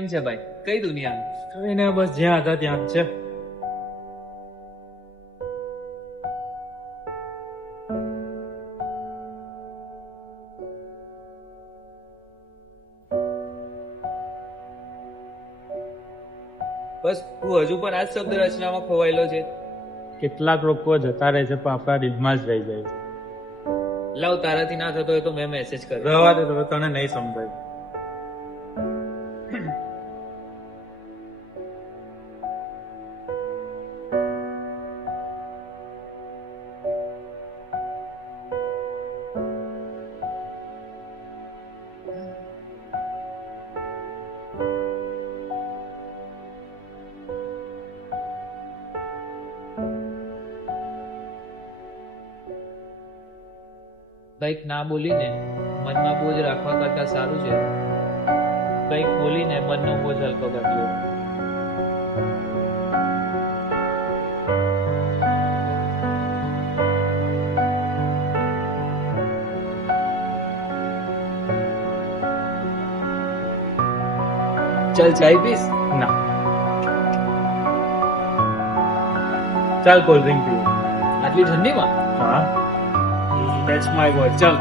કેમ છે ભાઈ? કઈ દુનિયા? કઈ ને બસ જ્યાં હતા ત્યાં જ છે. બસ તું હજુ પણ આ જ શબ્દ રચનામાં ખોવાયેલો છે. કેટલાક લોકો જતા રહે છે પણ આપણા દિલમાં જ રહી જાય છે. લાવ, તારાથી ના થતો હોય તો મેં મેસેજ કર્યો. રહેવા દે, તો તને નહીં સમજાય. કંઈક ના બોલીને મનમાં બોજ રાખવા કરતા સારું છે કંઈક બોલીને મનનો બોજ હલકો કરી લો. ચાલ ચાય પીસ? ના, ચાલ કોલ્ડ ડ્રિંક પીવું. આટલી ઠંડીમાં? હા, ધેટ્સ માય બોય. ચાલ.